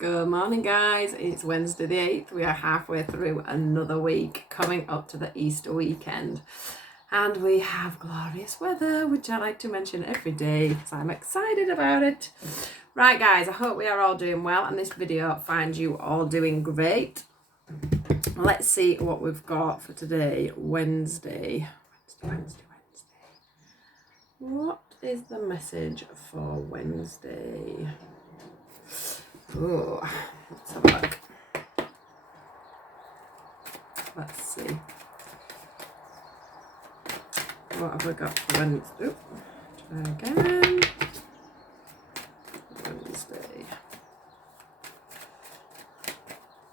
Good morning, guys. It's Wednesday the 8th. We are halfway through another week, coming up to the Easter weekend. And we have glorious weather, which I like to mention every day because I'm excited about it. Right, guys, I hope we are all doing well, and this video finds you all doing great. Let's see what we've got for today, Wednesday. What is the message for Wednesday? Oh, let's have a look. Let's see. What have we got for Wednesday? Oop, try again.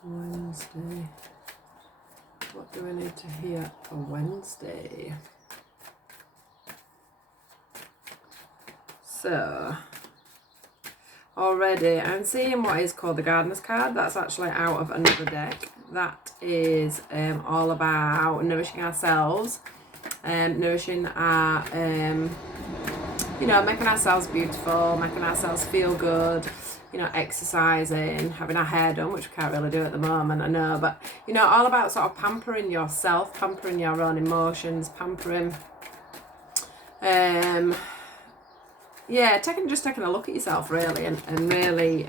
Wednesday. What do we need to hear for Wednesday? So, already I'm seeing what is called the gardener's card. That's actually out of another deck. That is all about nourishing ourselves, nourishing our, making ourselves beautiful, making ourselves feel good, exercising, having our hair done, which we can't really do at the moment, I know, but, all about sort of pampering yourself, pampering your own emotions, pampering, taking a look at yourself really, and really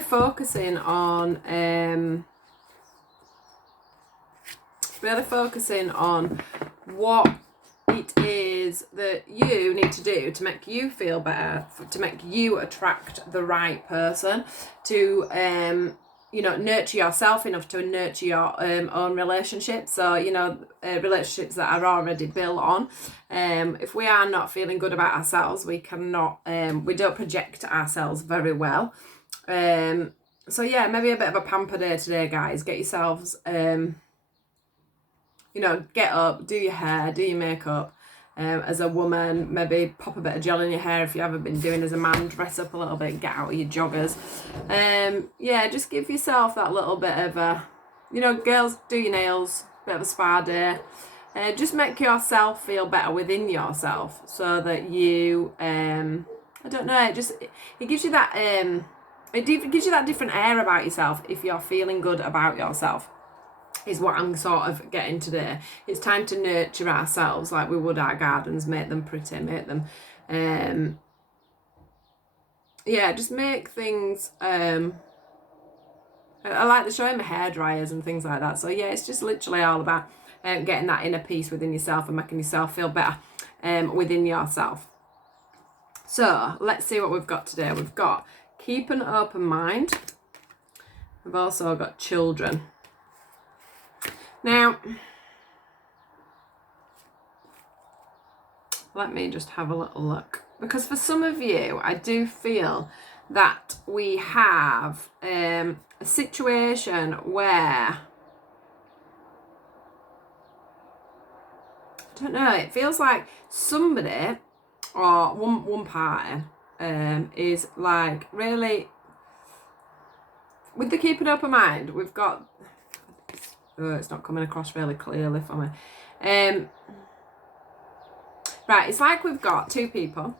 focusing on what it is that you need to do to make you feel better, to make you attract the right person, to nurture yourself enough to nurture your own relationships. So, relationships that are already built on. If we are not feeling good about ourselves, we cannot, we don't project ourselves very well. So yeah, maybe a bit of a pamper day today, guys. Get yourselves, get up, do your hair, do your makeup. As a woman, maybe pop a bit of gel in your hair if you haven't been doing. As a man, dress up a little bit, get out of your joggers. Just give yourself that little bit of a, girls, do your nails, bit of a spa day. Just make yourself feel better within yourself, so that you, it gives you that, it gives you that different air about yourself if you're feeling good about yourself. Is what I'm sort of getting today. It's time to nurture ourselves like we would our gardens, make them pretty, make them, just make things, I like the showing my hair dryers and things like that. So yeah, it's just literally all about getting that inner peace within yourself and making yourself feel better within yourself. So let's see what we've got today. We've got keep an open mind. We've also got children. Now, let me just have a little look. Because for some of you, I do feel that we have a situation where, I don't know, it feels like somebody or one party is like really, with the keep an open mind, we've got, it's not coming across really clearly for me. Right, it's like we've got two people,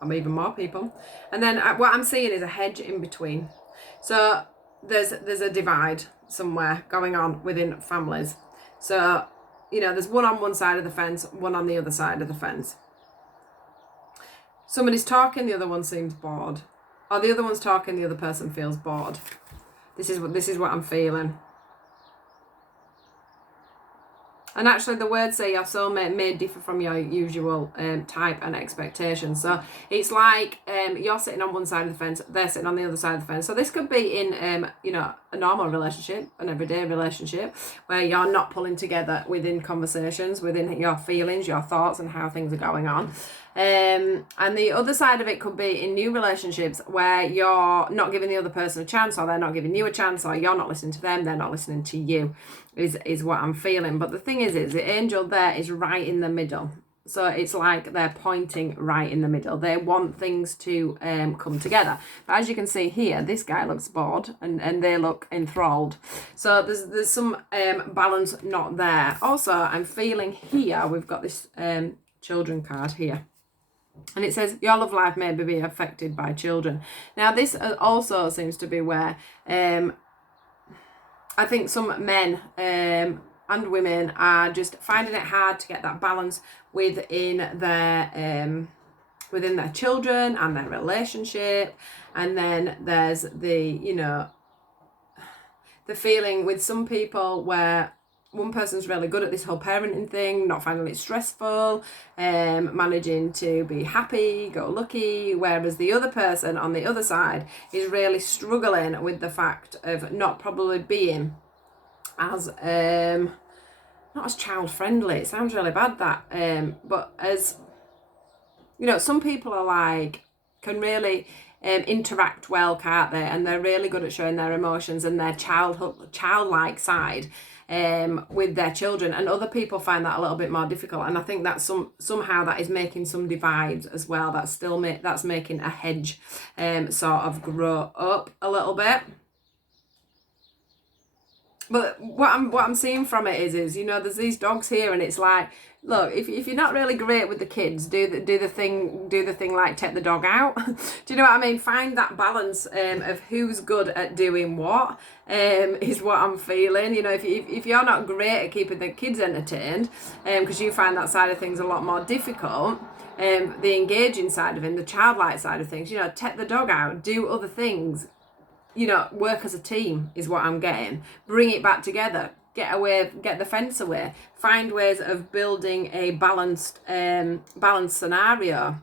or even more people, and then what I'm seeing is a hedge in between. So there's a divide somewhere going on within families. So, there's one on one side of the fence, one on the other side of the fence. Somebody's talking, the other one seems bored. Or the other one's talking, the other person feels bored. This is what I'm feeling. And actually the words say your soulmate may differ from your usual type and expectations. So it's like you're sitting on one side of the fence, they're sitting on the other side of the fence. So this could be in, a normal relationship, an everyday relationship, where you're not pulling together within conversations, within your feelings, your thoughts and how things are going on. And the other side of it could be in new relationships where you're not giving the other person a chance, or they're not giving you a chance, or you're not listening to them, they're not listening to you, is what I'm feeling. But the thing is the angel there is right in the middle. So it's like they're pointing right in the middle. They want things to come together. But as you can see here, this guy looks bored and they look enthralled. So there's some balance not there. Also, I'm feeling here, we've got this children card here. And it says, your love life may be affected by children. Now, this also seems to be where I think some men and women are just finding it hard to get that balance within their children and their relationship. And then there's the feeling with some people where one person's really good at this whole parenting thing, not finding it stressful, managing to be happy, go lucky, whereas the other person on the other side is really struggling with the fact of not probably being as not as child friendly. It sounds really bad, that, but as some people are like, can really interact well, can't they? And they're really good at showing their emotions and their childlike side with their children, and other people find that a little bit more difficult. And I think that somehow that is making some divides as well. That's making a hedge sort of grow up a little bit. But what I'm seeing from it is there's these dogs here, and it's like, look, if you're not really great with the kids, do the thing like take the dog out. Do you know what I mean? Find that balance of who's good at doing what is what I'm feeling. If you're not great at keeping the kids entertained, because you find that side of things a lot more difficult, the engaging side of it, the childlike side of things, take the dog out, do other things. Work as a team is what I'm getting. Bring it back together. Get the fence away. Find ways of building a balanced scenario.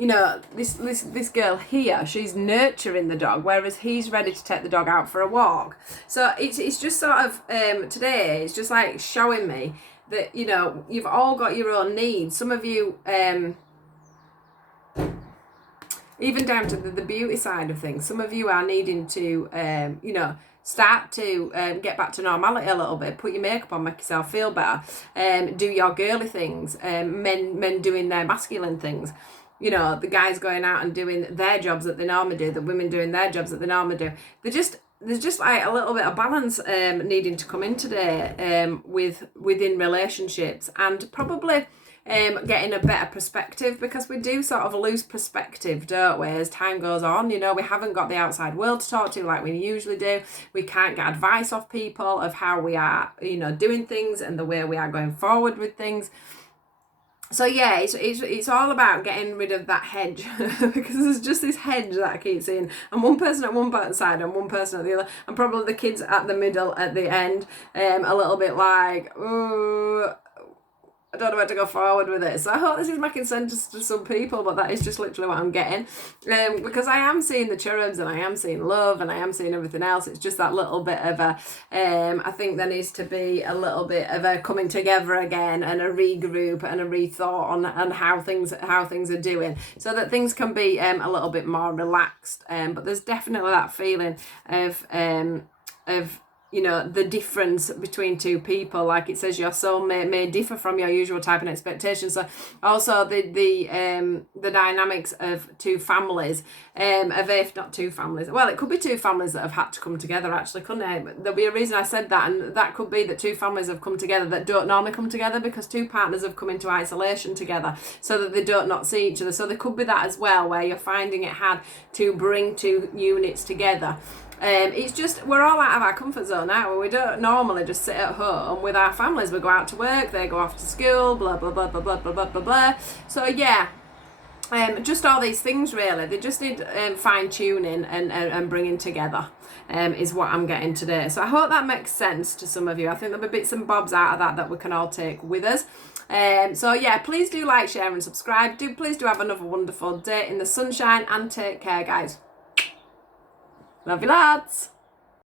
This girl here, she's nurturing the dog, whereas he's ready to take the dog out for a walk. So it's just sort of today, it's just like showing me that you've all got your own needs. Some of you. Even down to the beauty side of things. Some of you are needing to, start to get back to normality a little bit. Put your makeup on, make yourself feel better. Do your girly things. Men doing their masculine things. The guys going out and doing their jobs that they normally do. The women doing their jobs that they normally do. There's just like a little bit of balance needing to come in today within relationships, and probably getting a better perspective, because we do sort of lose perspective, don't we, as time goes on. We haven't got the outside world to talk to like we usually do. We can't get advice off people of how we are doing things and the way we are going forward with things. So yeah, it's all about getting rid of that hedge because there's just this hedge that I keep seeing, and one person at one side and one person at the other, and probably the kids at the middle at the end, a little bit like, oh, I don't know where to go forward with it. So I hope this is making sense to some people, but that is just literally what I'm getting. Because I am seeing the cherubs, and I am seeing love, and I am seeing everything else. It's just that little bit of a, I think there needs to be a little bit of a coming together again, and a regroup and a rethought on how things are doing, so that things can be a little bit more relaxed. But there's definitely that feeling of the difference between two people. Like it says, your soul may differ from your usual type and expectation. So also the dynamics of two families, not two families. Well, it could be two families that have had to come together, actually, couldn't it? But there'll be a reason I said that, and that could be that two families have come together that don't normally come together, because two partners have come into isolation together so that they don't not see each other. So there could be that as well, where you're finding it hard to bring two units together. It's just, we're all out of our comfort zone now. We don't normally just sit at home with our families. We go out to work, they go off to school, blah, blah, blah, blah, blah, blah, blah, blah, blah. So yeah, just all these things really. They just need fine tuning and bringing together is what I'm getting today. So I hope that makes sense to some of you. I think there'll be bits and bobs out of that we can all take with us. So yeah, please do like, share and subscribe. Please do have another wonderful day in the sunshine, and take care, guys. Love you, lads.